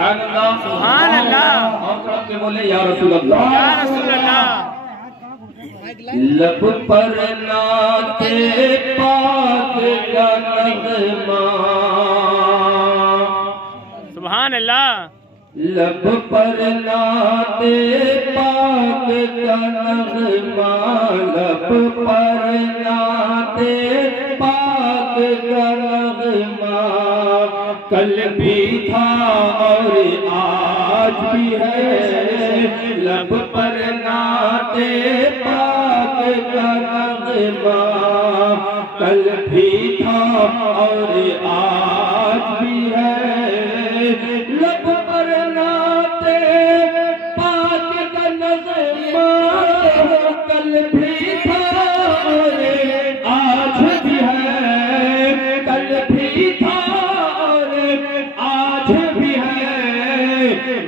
सुभान अल्लाह। और तरफ से बोले या रसूल अल्लाह, या रसूल अल्लाह। लब पर नाते पाक का नगमा, सुभान अल्लाह। लब पर नाते पाक का नगमा, लब पर नाते पाक का नगमा, कल भी था और आज भी है। लब पर नाते पाक का नगमा, कल भी था और आज भी है। लब पर नाते पाक का नगमा, कल भी था और आज भी है। कल भी था और आज भी है।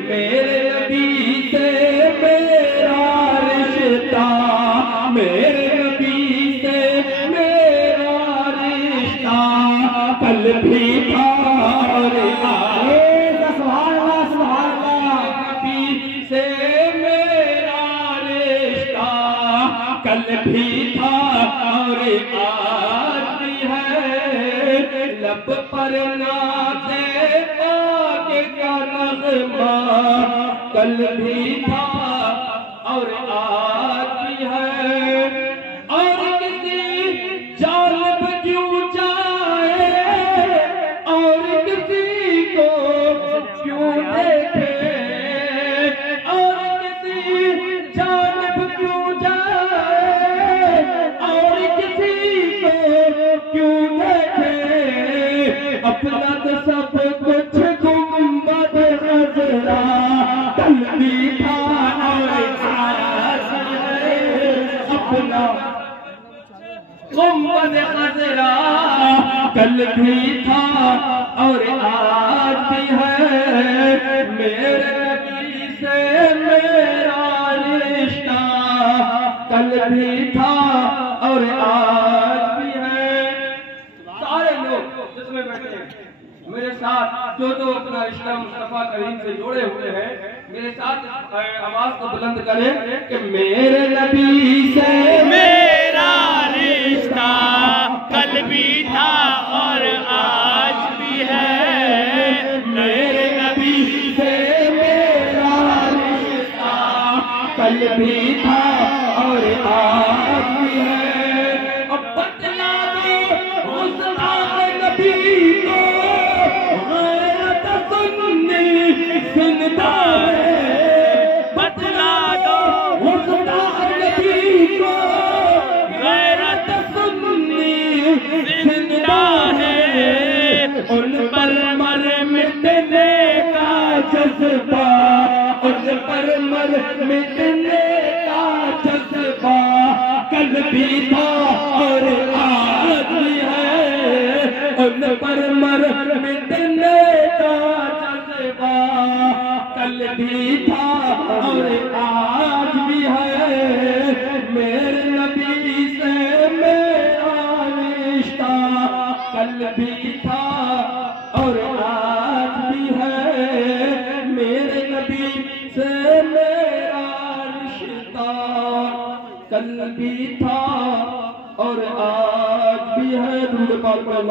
मेरे नबी से मेरा रिश्ता, मेरे नबी से मेरा रिश्ता, कल भी था और नबी से मेरा रिश्ता, कल भी था और आज भी है। लब पर नाते पाक का नगमा, कल भी था और आज भी है। और किसी जालिब क्यों जाए, और किसी को क्यों देखे, और किसी जालिब क्यों जाए, और किसी को क्यों देखे। अपना तो सब कुछ गुम्बद खजरा, कल भी था और आज है। अपना गुम्बद खजरा, कल भी था और आज भी है। मेरे नबी से मेरा रिश्ता, कल भी था और आज भी है। सारे लोग जिसमें बैठे हैं मेरे साथ, जो अपना रिश्ता मुस्तफा करीम से जोड़े हुए हैं, मेरे साथ आवाज को बुलंद करें कि मेरे नबी से मेरा रिश्ता, कल भी था और आज भी है। मेरे नबी से मेरा रिश्ता, कल भी था और आज भी है। अब बतला दो गुस्ताखे नबी को, गैरत सुन्नी जिंदा है। बतला दो गुस्ताखे नबी को, गैरत सुन्नी जिंदा है। उन पर मर मिटने का जज्बा, उन पर मर मिटने का जज्बा, कल भी था और आज भी है। उन पर मर मिटने का जज्बा, कल भी था और आज भी है। मेरे नबी से मेरा रिश्ता, कल भी था और आज भी है। मेरे नबी से मेरा रिश्ता, कल भी था और आज भी है। दूर पाक में